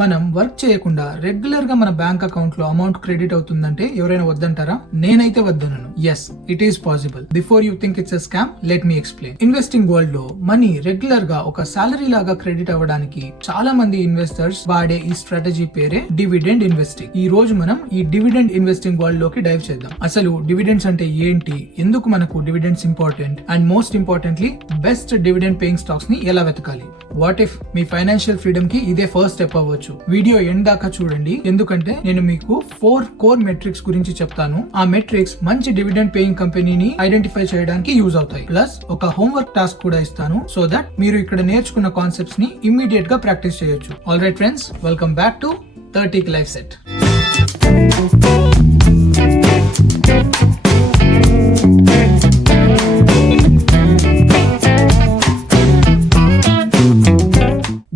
మనం వర్క్ చేయకుండా రెగ్యులర్ గా మన బ్యాంక్ అకౌంట్ లో అమౌంట్ క్రెడిట్ అవుతుందంటే ఎవరైనా వద్దంటారా? నేనైతే వద్దనను. Yes, it is possible. Before you think it's a scam, let me explain. Investing world లో మనీ రెగ్యులర్ గా ఒక సాలరీ లాగా క్రెడిట్ అవ్వడానికి చాలా మంది ఇన్వెస్టర్స్ వాడే ఈ స్ట్రాటజీ పేరే డివిడెండ్ ఇన్వెస్టింగ్. ఈ రోజు మనం ఈ డివిడెండ్ ఇన్వెస్టింగ్ వరల్డ్ లోకి డైవ్ చేద్దాం. అసలు డివిడెండ్స్ అంటే ఏంటి, ఎందుకు మనకు dividends important, and most importantly best dividend paying stocks ని ఎలా వెతకాలి. What if me financial freedom కి ఇదే ఫస్ట్ స్టెప్ అవ్వచ్చు. వీడియో ఎండ్ దాకా చూడండి, ఎందుకంటే నేను మీకు 4 కోర్ మెట్రిక్స్ గురించి చెప్తాను. ఆ మెట్రిక్స్ మంచి డివిడెండ్ పేయింగ్ కంపెనీని ఐడెంటిఫై చేయడానికి యూజ్ అవుతాయి. ప్లస్ ఒక హోంవర్క్ టాస్క్ కూడా ఇస్తాను, సో దట్ మీరు ఇక్కడ నేర్చుకున్న కాన్సెప్ట్స్ ని ఇమ్మీడియట్ గా ప్రాక్టీస్ చేయొచ్చు. All right friends, welcome back to 30 life set.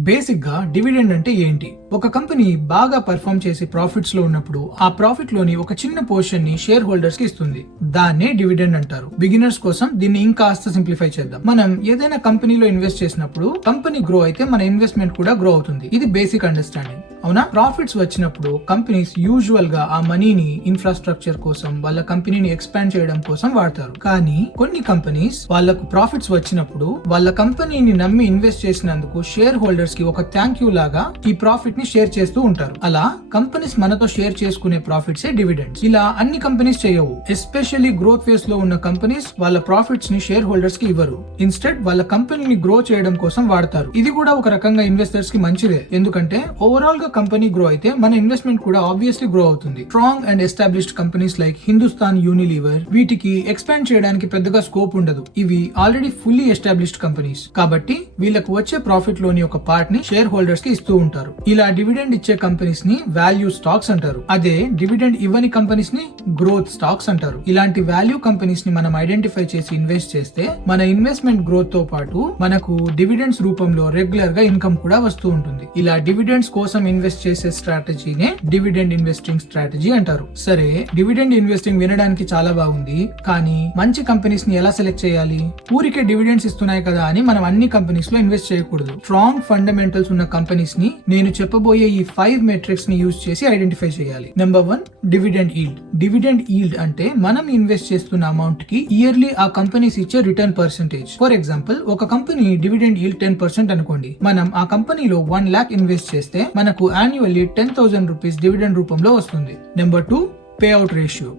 Basic గా డివిడెండ్ అంటే ఏంటి? ఒక కంపెనీ బాగా పర్ఫార్మ్ చేసి ప్రాఫిట్స్ లో ఉన్నప్పుడు ఆ ప్రాఫిట్ లోని ఒక చిన్న పోర్షన్ ని షేర్ హోల్డర్స్ కి ఇస్తుంది. దాన్నే డివిడెండ్ అంటారు. బిగినర్స్ కోసం దీన్ని ఇంకాస్త సింప్లిఫై చేద్దాం. మనం ఏదైనా కంపెనీలో ఇన్వెస్ట్ చేసినప్పుడు కంపెనీ గ్రో అయితే మన ఇన్వెస్ట్మెంట్ కూడా గ్రో అవుతుంది. ఇది బేసిక్ అండర్స్టాండింగ్, అవునా? ప్రాఫిట్స్ వచ్చినప్పుడు కంపెనీస్ యూజువల్ గా ఆ మనీని ఇన్ఫ్రాస్ట్రక్చర్ కోసం, వాళ్ళ కంపెనీని ఎక్స్పాండ్ చేయడం కోసం వాడతారు. కానీ కొన్ని కంపెనీస్ వాళ్ళకు ప్రాఫిట్స్ వచ్చినప్పుడు వాళ్ళ కంపెనీని నమ్మి ఇన్వెస్ట్ చేసినందుకు షేర్ హోల్డర్స్ కి ఒక థ్యాంక్ యూ లాగా ఈ ప్రాఫిట్ ని షేర్ చేస్తూ ఉంటారు. అలా కంపెనీస్ మనతో షేర్ చేసుకునే ప్రాఫిట్స్ డివిడెండ్స్. ఇలా అన్ని కంపెనీస్ చేయవు. ఎస్పెషల్లీ గ్రోత్ ఫేజ్ లో ఉన్న కంపెనీస్ వాళ్ళ ప్రాఫిట్స్ ని షేర్ హోల్డర్స్ కి ఇవ్వరు. ఇన్స్టెడ్ వాళ్ళ కంపెనీని గ్రో చేయడం కోసం వాడతారు. ఇది కూడా ఒక రకంగా ఇన్వెస్టర్స్ కి మంచిదే, ఎందుకంటే ఓవరాల్ గా కంపెనీ గ్రో అయితే మన ఇన్వెస్ట్మెంట్ కూడా ఆబ్వియస్లీ గ్రో అవుతుంది. Strong and established companies like Hindustan Unilever, వీటికి ఎక్స్పాండ్ చేయడానికి పెద్దగా స్కోప్ ఉండదు. ఇవి ఆల్రెడీ ఫుల్లీ ఎస్టాబ్లిష్డ్ కంపెనీస్ కాబట్టి వీళ్ళకు వచ్చే ప్రాఫిట్ లోని ఒక పార్ట్ ని షేర్ హోల్డర్స్ కి ఇస్తూ ఉంటారు. ఇలా డివిడెండ్ ఇచ్చే కంపెనీస్ ని వాల్యూ స్టాక్స్ అంటారు. అదే డివిడెండ్ ఇవ్వని కంపెనీస్ ని గ్రోత్ స్టాక్స్ అంటారు. ఇలాంటి వాల్యూ కంపెనీస్ ని మనం ఐడెంటిఫై చేసి ఇన్వెస్ట్ చేస్తే మన ఇన్వెస్ట్మెంట్ గ్రోత్ తో పాటు మనకు డివిడెండ్స్ రూపంలో రెగ్యులర్ గా ఇన్కమ్ కూడా వస్తూ ఉంటుంది. ఇలా డివిడెండ్స్ కోసం ఇన్వెస్ట్ చేసే స్ట్రాటజీనే డివిడెండ్ ఇన్వెస్టింగ్ స్ట్రాటజీ అంటారు. సరే, డివిడెండ్ ఇన్వెస్టింగ్ వినడానికి చాలా బాగుంది, కానీ మంచి కంపెనీస్ ని ఎలా సెలెక్ట్ చేయాలి? ఊరికే డివిడెండ్స్ ఇస్తున్నాయి కదా అని మనం అన్ని కంపెనీస్ లో ఇన్వెస్ట్ చేయకూడదు. స్ట్రాంగ్ ఫండమెంటల్స్ ఉన్న కంపెనీస్ ని నేను చెప్పబోయే ఈ 5 మెట్రిక్స్ ని యూజ్ చేసి ఐడెంటిఫై చేయాలి. Number 1, dividend yield. Dividend yield అంటే మనం ఇన్వెస్ట్ చేస్తున్న అమౌంట్ కి ఇయర్లీ ఆ కంపెనీస్ ఇచ్చే రిటర్న్ పర్సెంటేజ్. ఫర్ ఎగ్జాంపుల్, ఒక కంపెనీ డివిడెండ్ ఈల్డ్ 10% అనుకోండి. మనం ఆ కంపెనీలో 1 lakh ఇన్వెస్ట్ చేస్తే మనకు యాన్యువల్లీ 10,000 రూపీస్ డివిడెండ్ రూపంలో వస్తుంది. Number 2, payout ratio.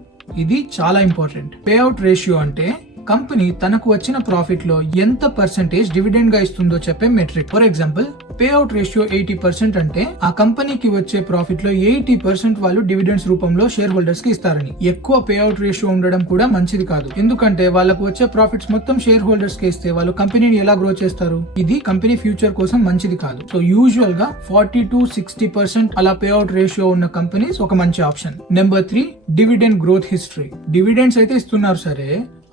ఇది చాలా ఇంపార్టెంట్. పేఅవుట్ రేషియో అంటే కంపెనీ తనకు వచ్చిన ప్రాఫిట్ లో ఎంత పర్సెంటేజ్ డివిడెండ్ గా ఇస్తుందో చెప్పే metric. For example, payout ratio 80% అంటే ఆ కంపెనీకి వచ్చే ప్రాఫిట్ లో 80% వాళ్ళు డివిడెండ్స్ రూపంలో షేర్ హోల్డర్స్ కి ఇస్తారని. ఎక్కువ పేఅవుట్ రేషియో ఉండడం కూడా మంచిది కాదు, ఎందుకంటే వాళ్ళకు వచ్చే ప్రాఫిట్స్ మొత్తం షేర్ హోల్డర్స్ కి ఇస్తే వాళ్ళు కంపెనీని ఎలా గ్రో చేస్తారు? ఇది కంపెనీ ఫ్యూచర్ కోసం మంచిది కాదు. సో యూజువల్ గా 40 to 60% అలా పేఅవుట్ రేషియో ఉన్న కంపెనీస్ ఒక మంచి option. Number 3, dividend growth history. Dividends అయితే ఇస్తున్నారు సరే,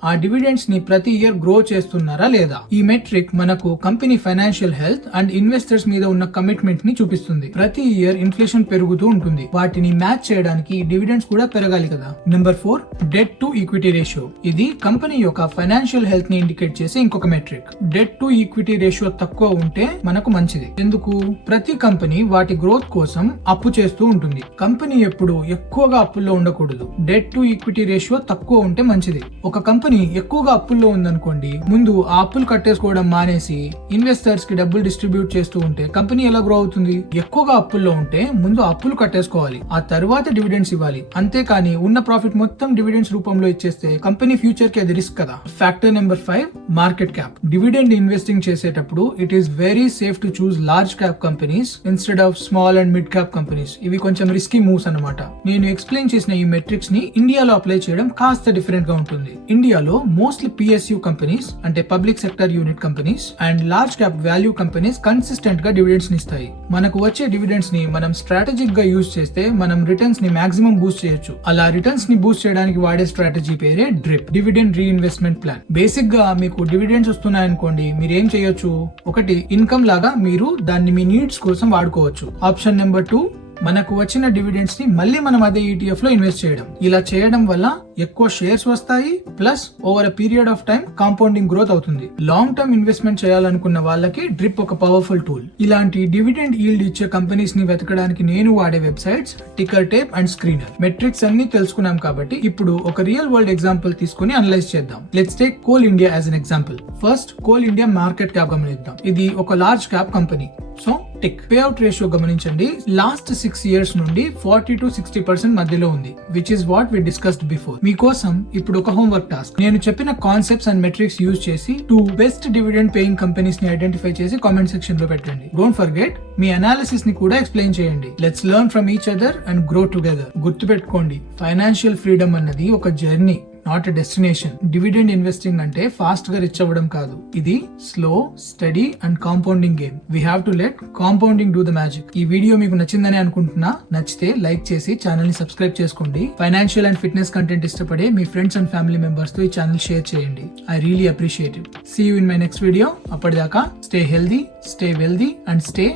ఆ డివిడెండ్స్ ని ప్రతి ఇయర్ గ్రో చేస్తున్నారా లేదా? ఈ మెట్రిక్ మనకు company financial health and investors మీద ఉన్న కమిట్మెంట్ ని చూపిస్తుంది. ప్రతి ఇయర్ ఇన్ఫ్లేషన్ పెరుగుతూ ఉంటుంది, వాటిని మ్యాచ్ చేయడానికి డివిడెండ్స్ కూడా పెరగాలి కదా. Number 4, debt to equity ratio. ఇది కంపెనీ యొక్క ఫైనాన్షియల్ హెల్త్ ని ఇండికేట్ చేసే ఇంకొక metric. Debt to equity ratio తక్కువ ఉంటే మనకు మంచిది. ఎందుకు? ప్రతి కంపెనీ వాటి గ్రోత్ కోసం అప్పు చేస్తూ ఉంటుంది. కంపెనీ ఎప్పుడు ఎక్కువగా అప్పుల్లో ఉండకూడదు. డెట్ టు ఈక్విటీ రేషియో తక్కువ ఉంటే మంచిది. ఒక కంపెనీ ఎక్కువగా అప్పుల్లో ఉందనుకోండి, ముందు ఆ అప్పులు కట్టేసుకోవడం మానేసి ఇన్వెస్టర్స్ కి డబ్బులు డిస్ట్రిబ్యూట్ చేస్తూ ఉంటే కంపెనీ ఎలా గ్రో అవుతుంది? ఎక్కువగా అప్పుల్లో ఉంటే ముందు అప్పులు కట్టేసుకోవాలి, ఆ తర్వాత డివిడెండ్స్ ఇవ్వాలి. అంతేకాని ఉన్న ప్రాఫిట్ మొత్తం డివిడెండ్స్ రూపంలో ఇచ్చేస్తే కంపెనీ ఫ్యూచర్ కి అది రిస్క్ కదా. Factor number 5, market cap. Dividend investing చేసేటప్పుడు it is very safe to choose large cap companies instead of small and mid cap companies. ఇవి కొంచెం రిస్కీ మూవ్స్ అన్నమాట. నేను ఎక్స్ప్లెయిన్ చేసిన ఈ మెట్రిక్స్ ని ఇండియాలో అప్లై చేయడం కాస్త డిఫరెంట్ గా ఉంటుంది. ఇండియాలో మోస్ట్లీ PSU కంపెనీస్ అంటే public sector unit companies and large cap value companies consistent గా డివిడెండ్స్ ని ఇస్తాయి. మనకు వచ్చే డివిడెండ్స్ ని మనం స్ట్రాటజిక్ గా యూజ్ చేస్తే మనం రిటర్న్స్ ని మాక్సిమం బూస్ట్ చేయొచ్చు. అలా రిటర్న్స్ ని బూస్ట్ చేయడానికి వాడే స్ట్రాటజీ పేరే drip, dividend reinvestment plan. Basic గా మీకు డివిడెండ్స్ వస్తున్నాయనుకోండి, మీరు ఏం చేయొచ్చు? ఒకటి, ఇన్కమ్ లాగా మీరు దాన్ని మీ నీడ్స్ కోసం వాడుకోవచ్చు. ఆప్షన్ నెంబర్ 2, మనకు వచ్చిన డివిడెండ్స్ ని మళ్ళీ మనం అదే ETF లో ఇన్వెస్ట్ చేయడం. ఇలా చేయడం వల్ల ఎక్కువ షేర్స్ వస్తాయి, plus over a period of time compounding growth అవుతుంది. లాంగ్ టర్మ్ ఇన్వెస్ట్మెంట్ చేయాలనుకున్న వాళ్ళకి డ్రిప్ ఒక పవర్ఫుల్ టూల్. ఇలాంటి డివిడెండ్ ఈల్డ్ ఇచ్చే కంపెనీస్ ని వెతకడానికి నేను వాడే websites ticker tape and screener. Metrics అన్ని తెలుసుకున్నాం కాబట్టి ఇప్పుడు ఒక రియల్ వరల్డ్ ఎగ్జాంపుల్ తీసుకుని అనలైజ్ చేద్దాం. Let's take Coal India as an example. First Coal India market cap గమనిద్దాం. ఇది ఒక large cap company. So tick pay out ratio గమనించండి. లాస్ట్ 6 years నుండి 40 to 60% మధ్యలో ఉంది, which is what we discussed before. మీకోసం ఇప్పుడు ఒక హోంవర్క్ టాస్క్. నేను చెప్పిన కాన్సెప్ట్స్ అండ్ మెట్రిక్స్ యూజ్ చేసి 2 బెస్ట్ డివిడెండ్ పేయింగ్ కంపెనీస్ ని ఐడెంటిఫై చేసి కామెంట్ సెక్షన్ లో పెట్టండి. డోంట్ ఫర్గెట్ మీ అనాలిసిస్ ని కూడా ఎక్స్ప్లెయిన్ చేయండి. Let's learn from each other and grow together. గుర్తుపెట్టుకోండి, ఫైనాన్షియల్ ఫ్రీడమ్ అన్నది ఒక journey, not a destination. Dividend investing అంటే ఫాస్ట్ గా రిచ్ అవ్వడం కాదు. ఇది slow, study and compounding game. We have to let compounding do the magic. ఈ video మీకు నచ్చిందని అనుకుంటున్నా. నచ్చితే లైక్ చేసి ఛానల్ ని సబ్స్క్రైబ్ చేసుకోండి. ఫైనాన్షియల్ అండ్ ఫిట్నెస్ కంటెంట్ ఇష్టపడే మీ ఫ్రెండ్స్ అండ్ ఫ్యామిలీ మెంబర్స్ తో ఈ ఛానల్ షేర్ చేయండి. I really appreciate it. See you in my next video. అప్పటిదాకా stay healthy, stay wealthy and stay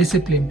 disciplined.